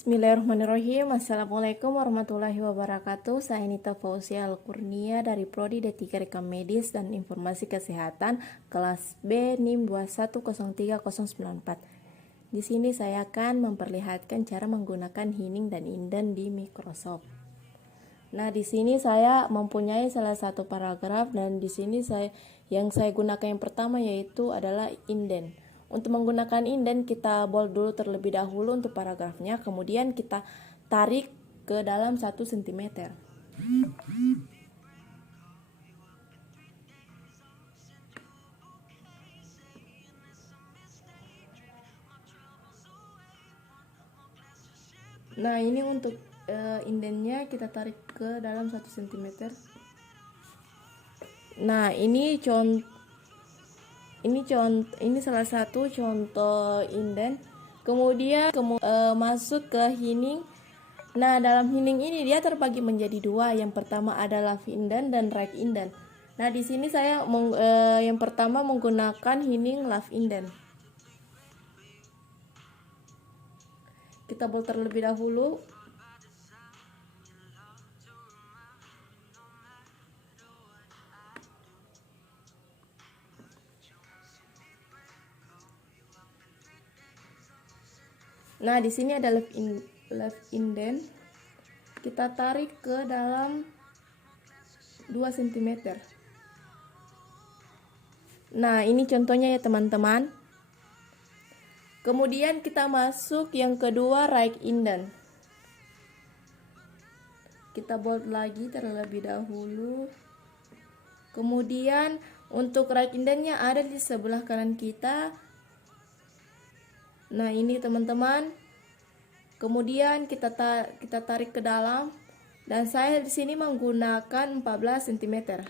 Bismillahirrahmanirrahim. Assalamualaikum warahmatullahi wabarakatuh. Saya Nita Fauzia Al-Kurnia dari Prodi D3 Rekam Medis dan Informasi Kesehatan kelas B NIM 2103094. Di sini saya akan memperlihatkan cara menggunakan hening dan indent di Microsoft. Nah, di sini saya mempunyai salah satu paragraf dan di sini yang saya gunakan yang pertama yaitu adalah indent. Untuk menggunakan indent kita bold dulu terlebih dahulu untuk paragrafnya, kemudian kita tarik ke dalam 1 cm. Nah, ini untuk indentnya kita tarik ke dalam 1 cm. Nah, ini salah satu contoh indent. Kemudian masuk ke hening. Nah, dalam hening ini dia terbagi menjadi dua. Yang pertama adalah left indent dan right indent. Nah, di sini saya yang pertama menggunakan hening left indent. Kita bold terlebih dahulu. Nah, di sini ada left indent. Kita tarik ke dalam 2 cm. Nah, ini contohnya ya teman-teman. Kemudian kita masuk yang kedua, right indent. Kita bold lagi terlebih dahulu. Kemudian untuk right indentnya ada di sebelah kanan kita. Nah, ini teman-teman. Kemudian kita tarik ke dalam dan saya di sini menggunakan 14 cm.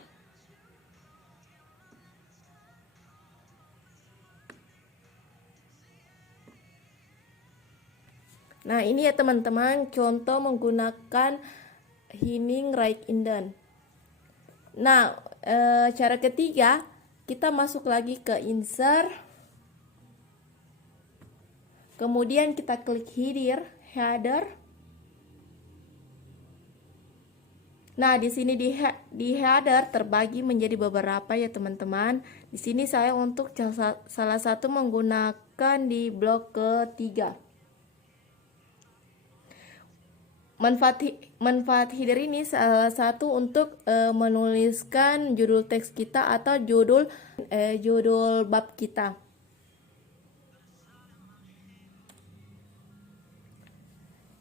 Nah, ini ya teman-teman contoh menggunakan hening right indent. Nah, cara ketiga kita masuk lagi ke insert. Kemudian kita klik header. Nah, di sini di header terbagi menjadi beberapa ya teman-teman. Di sini saya untuk salah satu menggunakan di blok ketiga. Manfaat header ini salah satu untuk menuliskan judul teks kita atau judul bab kita.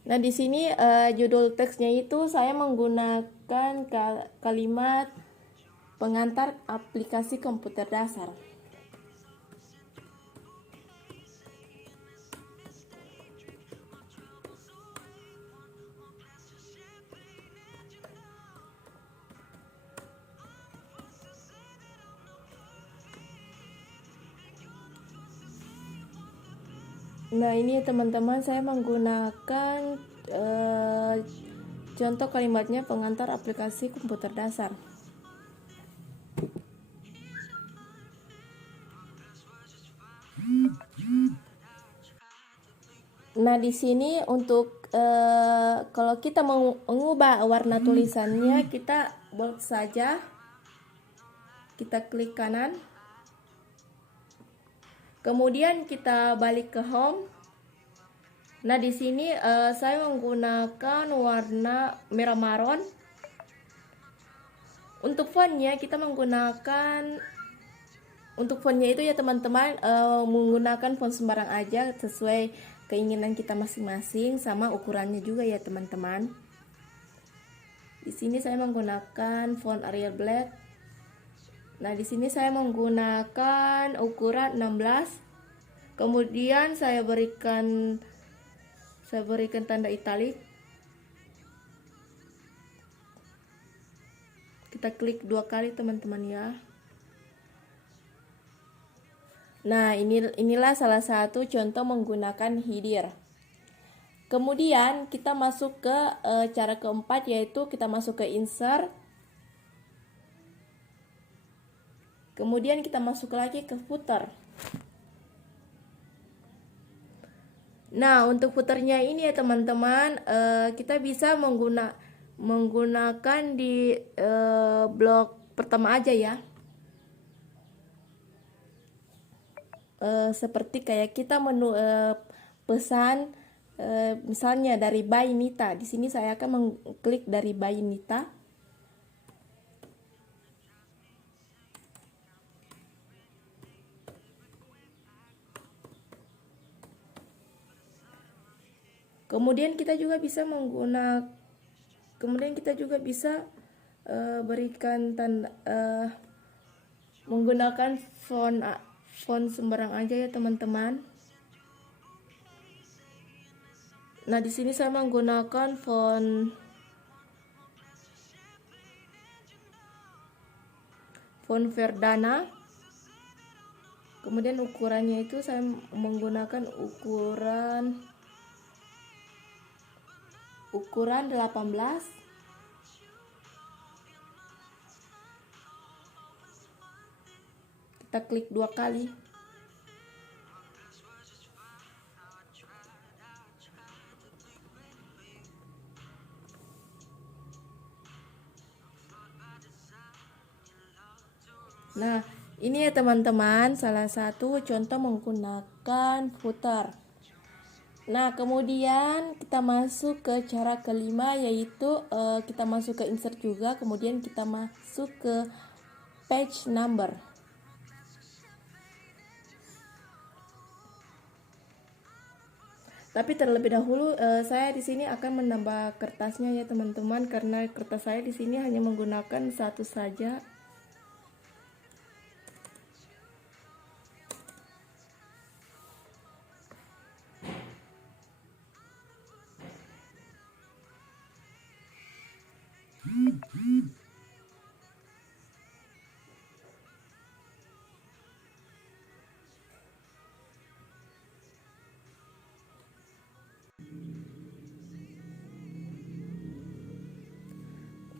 Nah, di sini judul teksnya itu saya menggunakan kalimat pengantar aplikasi komputer dasar. Nah, ini teman-teman saya menggunakan contoh kalimatnya pengantar aplikasi komputer dasar. Nah, di sini untuk kalau kita mengubah warna tulisannya, kita bold saja. Kita klik kanan. Kemudian kita balik ke home. Nah, di sini saya menggunakan warna merah maron. Untuk fontnya kita menggunakan itu ya teman-teman, menggunakan font sembarang aja sesuai keinginan kita masing-masing sama ukurannya juga ya teman-teman. Di sini saya menggunakan font Arial Black. Nah, di sini saya menggunakan ukuran 16. Kemudian saya berikan tanda italik. Kita klik 2 kali teman-teman ya. Nah, inilah salah satu contoh menggunakan header. Kemudian kita masuk ke cara keempat, yaitu kita masuk ke insert. Kemudian kita masuk lagi ke footer. Nah, untuk footernya ini ya teman-teman, kita bisa menggunakan di blok pertama aja ya. Seperti kayak kita pesan, misalnya dari By Nita. Di sini saya akan mengklik dari By Nita. Kemudian kita juga bisa berikan tanda, menggunakan font sembarang aja ya teman-teman. Nah, di sini saya menggunakan font Verdana. Kemudian ukurannya itu saya menggunakan ukuran 18. Kita klik 2 kali. Nah, ini ya teman-teman, salah satu contoh menggunakan footer. Nah, kemudian kita masuk ke cara kelima, yaitu kita masuk ke insert juga, kemudian kita masuk ke page number. Tapi terlebih dahulu saya di sini akan menambah kertasnya ya teman-teman, karena kertas saya di sini hanya menggunakan satu saja.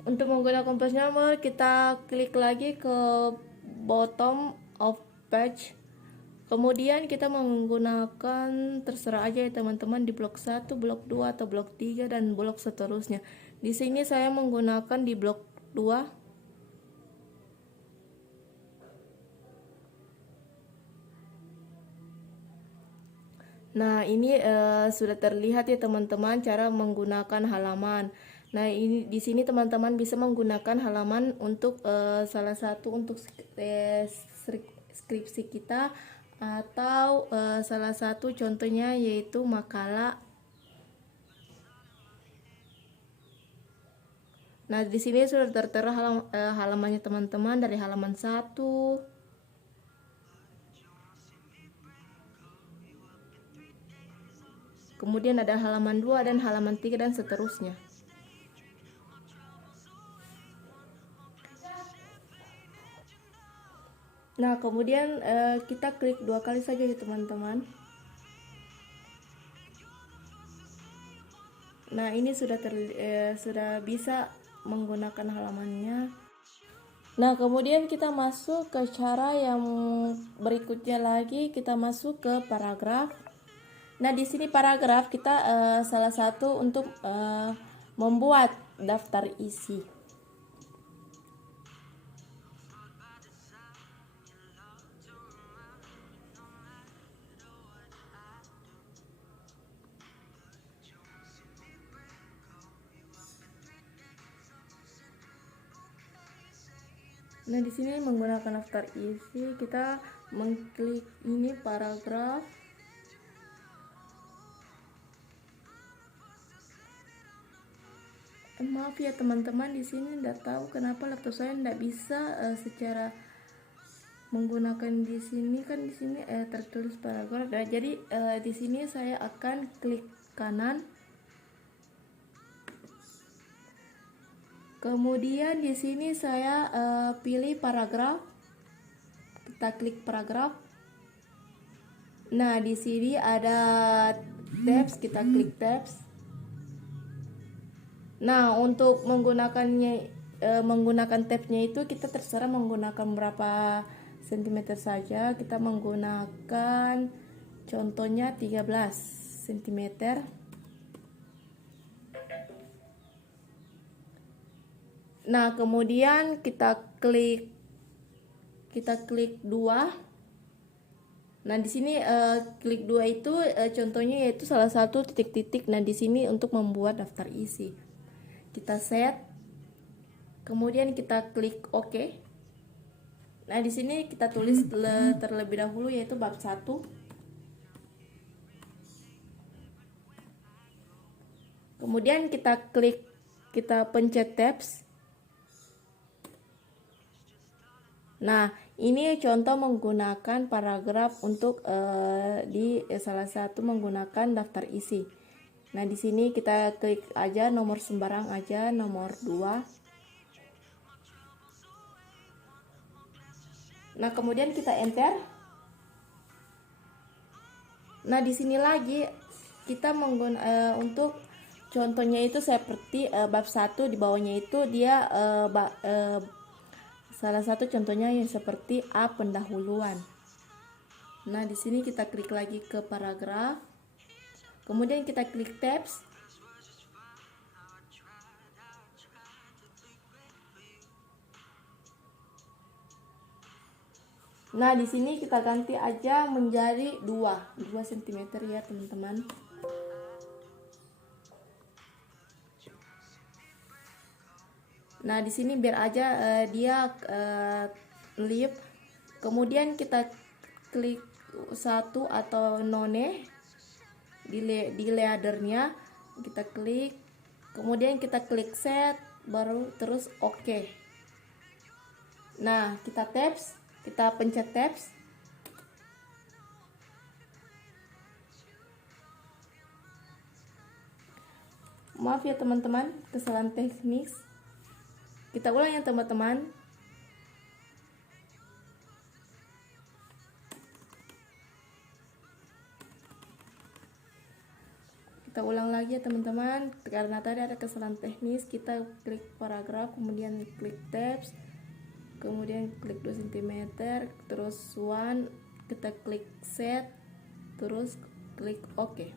Untuk menggunakan page number, kita klik lagi ke bottom of page. Kemudian kita menggunakan terserah aja ya teman-teman, di blok 1, blok 2 atau blok 3 dan blok seterusnya. Di sini saya menggunakan di blok 2. Nah, ini sudah terlihat ya teman-teman cara menggunakan halaman. Nah, ini di sini teman-teman bisa menggunakan halaman untuk salah satu untuk skripsi kita, atau salah satu contohnya yaitu makalah. Nah, di sini sudah tertera halamannya teman-teman, dari halaman 1. Kemudian ada halaman 2 dan halaman 3 dan seterusnya. Nah, kemudian kita klik 2 kali saja ya teman-teman. Nah, ini sudah bisa menggunakan halamannya. Nah, kemudian kita masuk ke cara yang berikutnya lagi, kita masuk ke paragraf. Nah, di sini paragraf kita salah satu untuk membuat daftar isi. Nah, di sini menggunakan daftar isi, kita mengklik ini paragraf. Maaf ya teman-teman, di sini tidak tahu kenapa laptop saya tidak bisa secara menggunakan di sini, kan di sini tertulis paragraf. Nah, jadi di sini saya akan klik kanan. Kemudian di sini saya pilih paragraf. Kita klik paragraf. Nah, di sini ada tabs, kita klik tabs. Nah, untuk menggunakan tabsnya itu kita terserah menggunakan berapa sentimeter saja. Kita menggunakan contohnya 13 cm. Nah, kemudian kita klik 2. Nah, di sini klik 2 itu contohnya yaitu salah satu titik-titik. Nah, di sini untuk membuat daftar isi. Kita set. Kemudian kita klik OK. Nah, di sini kita tulis terlebih dahulu yaitu bab 1. Kemudian kita pencet tabs. Nah, ini contoh menggunakan paragraf untuk di salah satu menggunakan daftar isi. Nah, di sini kita klik aja nomor sembarang aja, nomor 2. Nah, kemudian kita enter. Nah, di sini lagi kita untuk contohnya itu seperti bab 1 di bawahnya itu dia salah satu contohnya yang seperti A pendahuluan. Nah, di sini kita klik lagi ke paragraf. Kemudian kita klik tabs. Nah, di sini kita ganti aja menjadi 2 cm ya, teman-teman. Nah, di sini biar aja dia lip. Kemudian kita klik 1 atau none di layernya, kita klik. Kemudian kita klik set, baru terus OK. Nah, kita pencet tabs. Maaf ya teman-teman, kesalahan teknis. Kita ulang ya teman-teman. Kita ulang lagi ya teman-teman, karena tadi ada kesalahan teknis. Kita klik paragraf, kemudian klik tabs, kemudian klik 2 cm, terus 1, kita klik set, terus klik OK.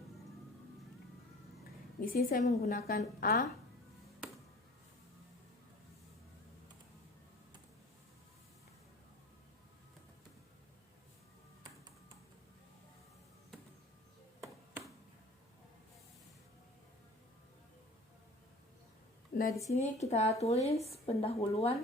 Di sini saya menggunakan A. Nah, di sini kita tulis pendahuluan.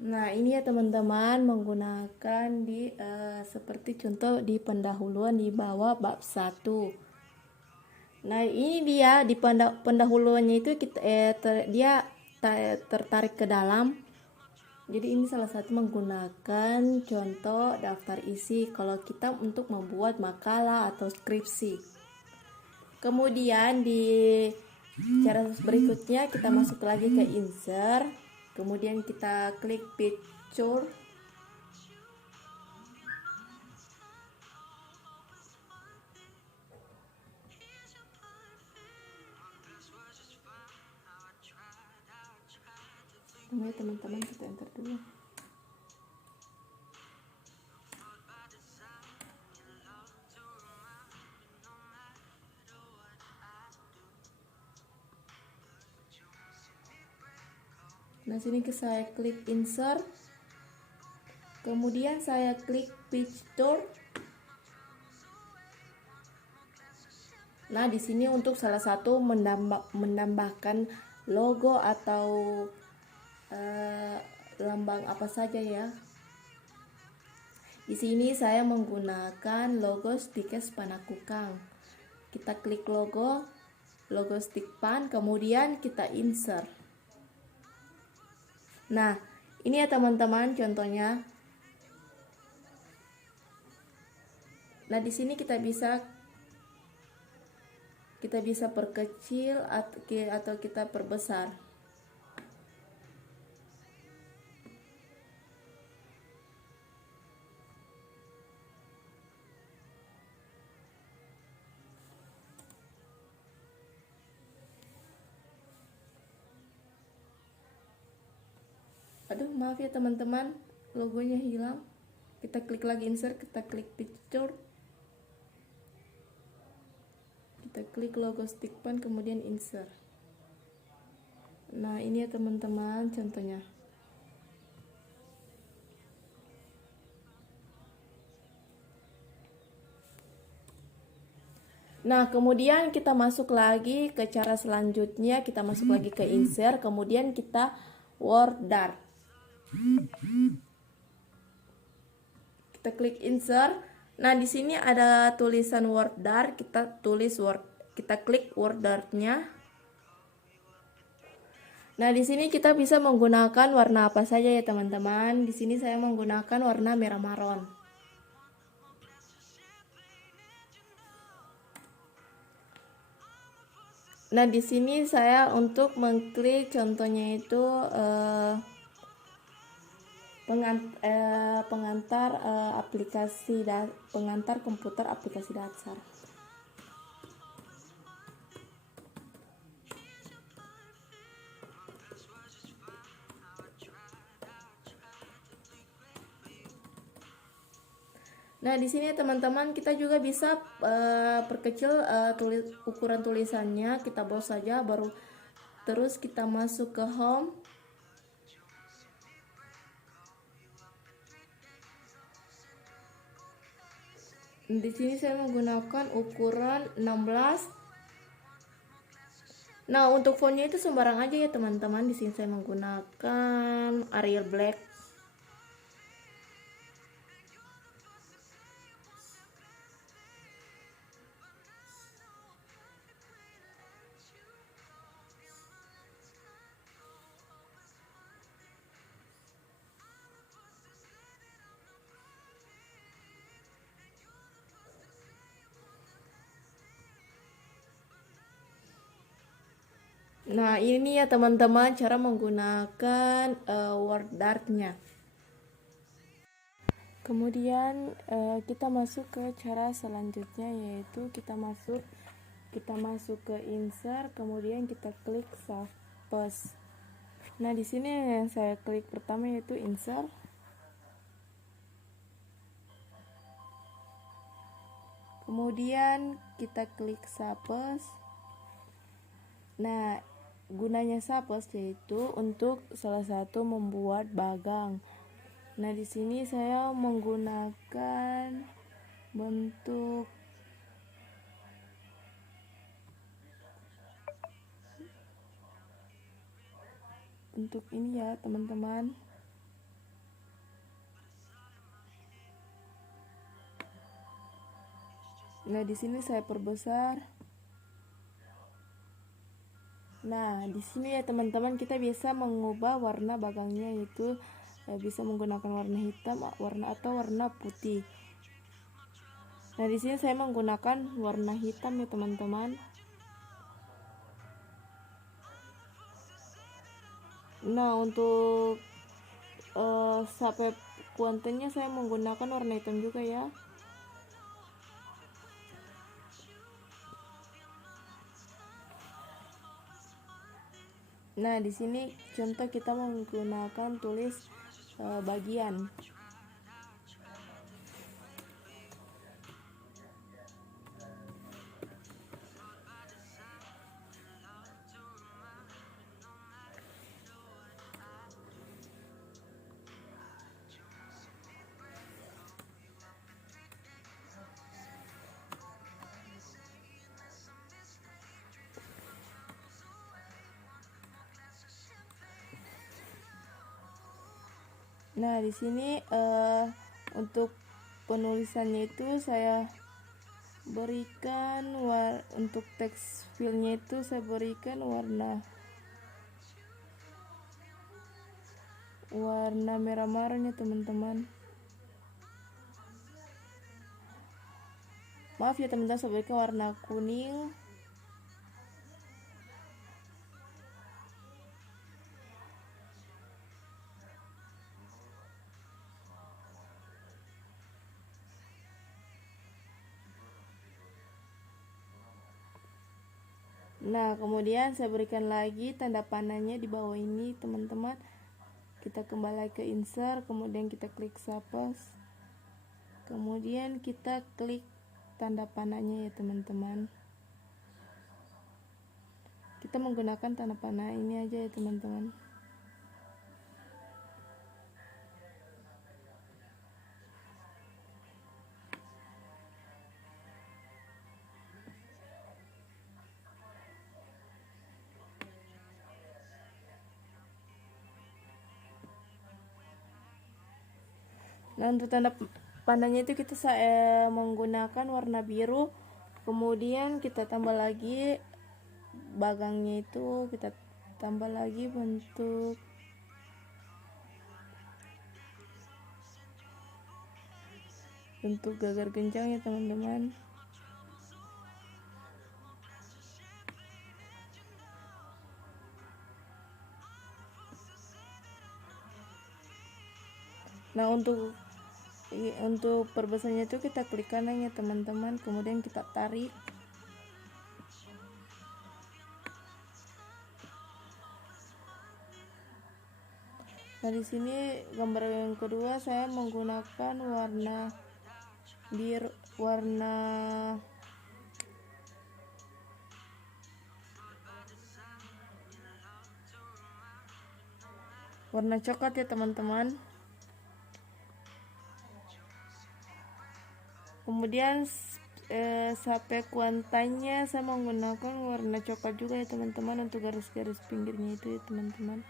Nah, ini ya teman-teman, menggunakan di seperti contoh di pendahuluan di bawah bab 1. Nah, ini dia di pendahuluannya itu dia tertarik ke dalam. Jadi ini salah satu menggunakan contoh daftar isi kalau kita untuk membuat makalah atau skripsi. Kemudian di cara berikutnya kita masuk lagi ke insert. Kemudian kita klik picture. Tunggu ya teman-teman, kita enter dulu. Nah, sini saya klik insert. Kemudian saya klik picture. Nah, di sini untuk salah satu menambahkan logo atau lambang apa saja ya. Di sini saya menggunakan logo Stikes Panakukang. Kita klik logo stick pan, kemudian kita insert. Nah, ini ya teman-teman contohnya. Nah, di sini kita bisa perkecil atau kita perbesar. Aduh, maaf ya teman-teman, logonya hilang. Kita klik lagi insert, kita klik picture, kita klik logo stickpan, kemudian insert. Nah, ini ya teman-teman contohnya. Nah, kemudian kita masuk lagi ke cara selanjutnya, kita masuk lagi ke insert, kemudian kita word dart. Kita klik insert. Nah, di sini ada tulisan word dart, kita tulis word, kita klik word dartnya. Nah, di sini kita bisa menggunakan warna apa saja ya teman-teman. Di sini saya menggunakan warna merah marron. Nah, di sini saya untuk mengklik contohnya itu pengantar pengantar komputer aplikasi dasar. Nah, di sini teman-teman kita juga bisa perkecil ukuran tulisannya, kita bawa saja, baru terus kita masuk ke home. Di sini saya menggunakan ukuran 16. Nah, untuk fontnya itu sembarang aja ya teman-teman. Di sini saya menggunakan Arial Black. Nah, ini ya teman-teman cara menggunakan word dartnya. Kemudian kita masuk ke cara selanjutnya, yaitu kita masuk ke insert, kemudian kita klik save post. Nah, di sini yang saya klik pertama yaitu insert. Kemudian kita klik save post. Nah, gunanya save post yaitu untuk salah satu membuat bagang. Nah, di sini saya menggunakan bentuk ini ya, teman-teman. Nah, di sini saya perbesar. Nah, di sini ya teman-teman kita bisa mengubah warna bagangnya, yaitu bisa menggunakan warna hitam, atau warna putih. Nah, di sini saya menggunakan warna hitam ya teman-teman. Nah, untuk sampai kontennya saya menggunakan warna hitam juga ya. Nah, di sini contoh kita menggunakan tulis bagian. Nah, di sini untuk penulisannya itu saya berikan untuk teks filenya itu saya berikan warna merah marron ya teman-teman. Maaf ya teman-teman, saya berikan warna kuning. Nah, kemudian saya berikan lagi tanda panahnya di bawah ini teman-teman. Kita kembali ke insert, kemudian kita klik Sapos, kemudian kita klik tanda panahnya ya teman-teman. Kita menggunakan tanda panah ini aja ya teman-teman. Nah, untuk tanda panahnya itu kita menggunakan warna biru, kemudian kita tambah lagi bagangnya itu, kita tambah lagi bentuk gagar genjang ya teman-teman. Nah, untuk perbesarnya itu kita klik kanan ya teman-teman, kemudian kita tarik. Nah, di sini gambar yang kedua saya menggunakan warna biru, warna coklat ya teman-teman. Kemudian sampai kuantanya saya menggunakan warna coklat juga ya teman-teman, untuk garis-garis pinggirnya itu ya teman-teman.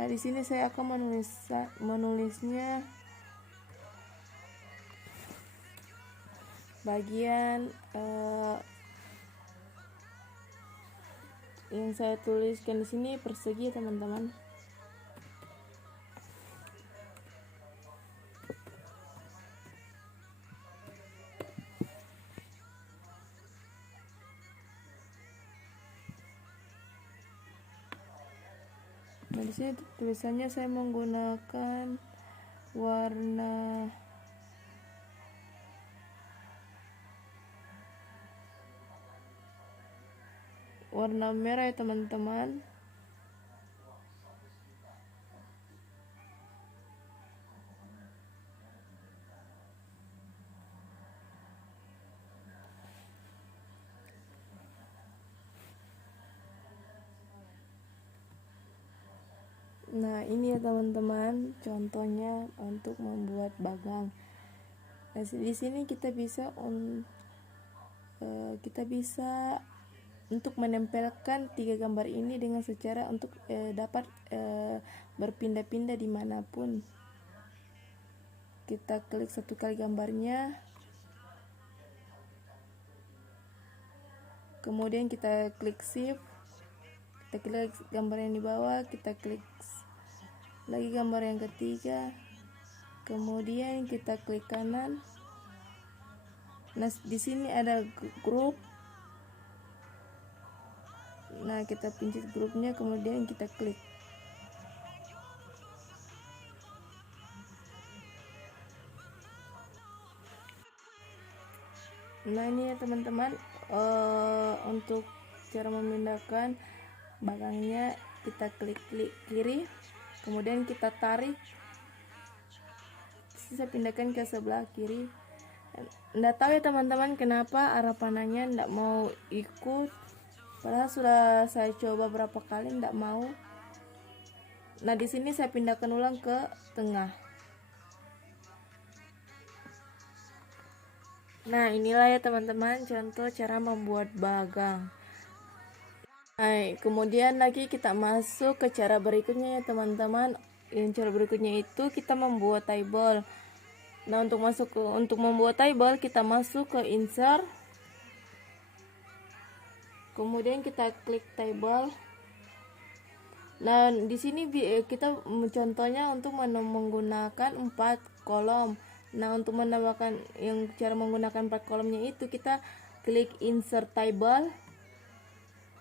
Nah, di sini saya akan menulisnya bagian yang saya tuliskan di sini persegi ya teman-teman. Nah, di sini tulisannya saya menggunakan warna merah ya teman-teman. Nah, ini ya teman-teman contohnya untuk membuat bagang. Nah, di sini kita bisa untuk menempelkan 3 gambar ini dengan secara untuk dapat berpindah-pindah dimanapun. Kita klik satu kali gambarnya, kemudian kita klik shift, kita klik gambar yang di bawah, kita klik lagi gambar yang ketiga, kemudian kita klik kanan. Nah, di sini ada grup. Nah, kita pincut grupnya, kemudian kita klik. Nah, ini ya teman-teman, untuk cara memindahkan bagangnya, kita klik kiri, kemudian kita tarik, saya pindahkan ke sebelah kiri. Nggak tahu ya teman-teman kenapa arah panahnya nggak mau ikut, padahal sudah saya coba berapa kali nggak mau. Nah, di sini saya pindahkan ulang ke tengah. Nah, inilah ya teman-teman contoh cara membuat bagang. Kemudian lagi kita masuk ke cara berikutnya ya teman-teman. Yang cara berikutnya itu kita membuat table. Nah, untuk membuat table kita masuk ke insert, kemudian kita klik table. Nah, di sini kita contohnya untuk menggunakan 4 kolom. Nah, untuk menambahkan cara menggunakan 4 kolomnya itu kita klik insert table.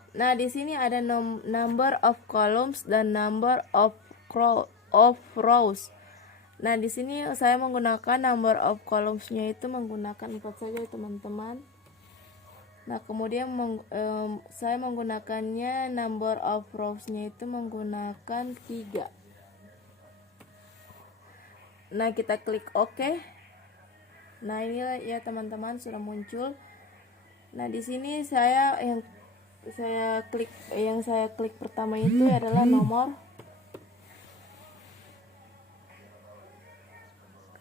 Nah, di sini ada number of columns dan number of rows. Nah, di sini saya menggunakan number of columns-nya itu menggunakan 4 saja teman-teman. Nah, kemudian saya menggunakannya number of rows-nya itu menggunakan 3. Nah, kita klik OK. Nah, inilah ya teman-teman, sudah muncul. Nah, di sini yang saya klik pertama itu adalah nomor.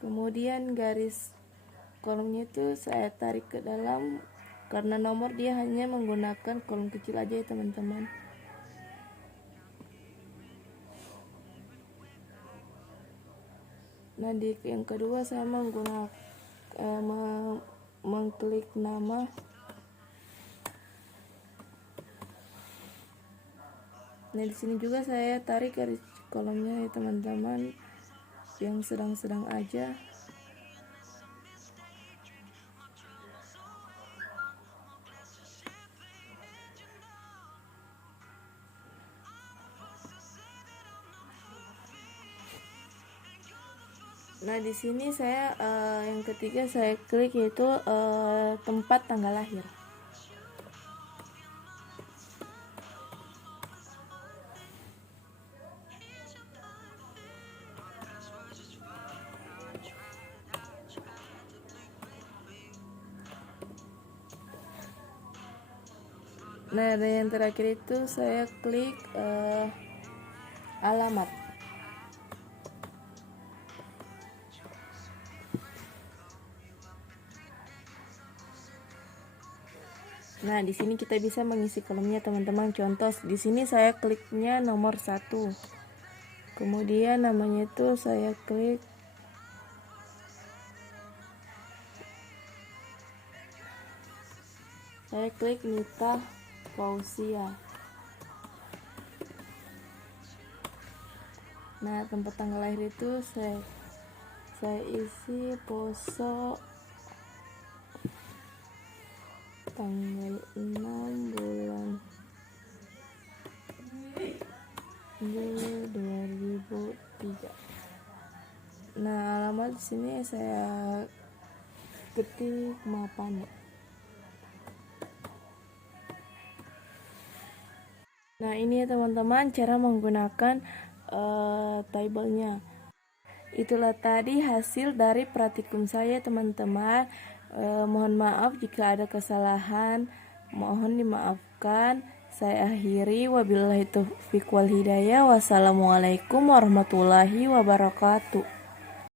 Kemudian garis kolomnya itu saya tarik ke dalam, karena nomor dia hanya menggunakan kolom kecil aja ya teman-teman. Nah, di yang kedua saya mengklik nama. Nah, di sini juga saya tarik garis kolomnya ya teman-teman, yang sedang-sedang aja. Nah, di sini saya yang ketiga saya klik yaitu tempat tanggal lahir. Nah, dan yang terakhir itu saya klik alamat. Nah, di sini kita bisa mengisi kolomnya teman-teman. Contoh di sini saya kliknya nomor 1. Kemudian namanya itu saya klik Nita Fausia. Nah, tempat tanggal lahir itu saya isi Poso tanggal 6 bulan Juli 2003. Nah, alamat di sini saya ketik Mapane. Nah, ini ya teman-teman cara menggunakan tabelnya. Itulah tadi hasil dari praktikum saya teman-teman. Mohon maaf jika ada kesalahan, mohon dimaafkan. Saya akhiri, wabillahi taufiq wal hidayah. Wassalamualaikum warahmatullahi wabarakatuh.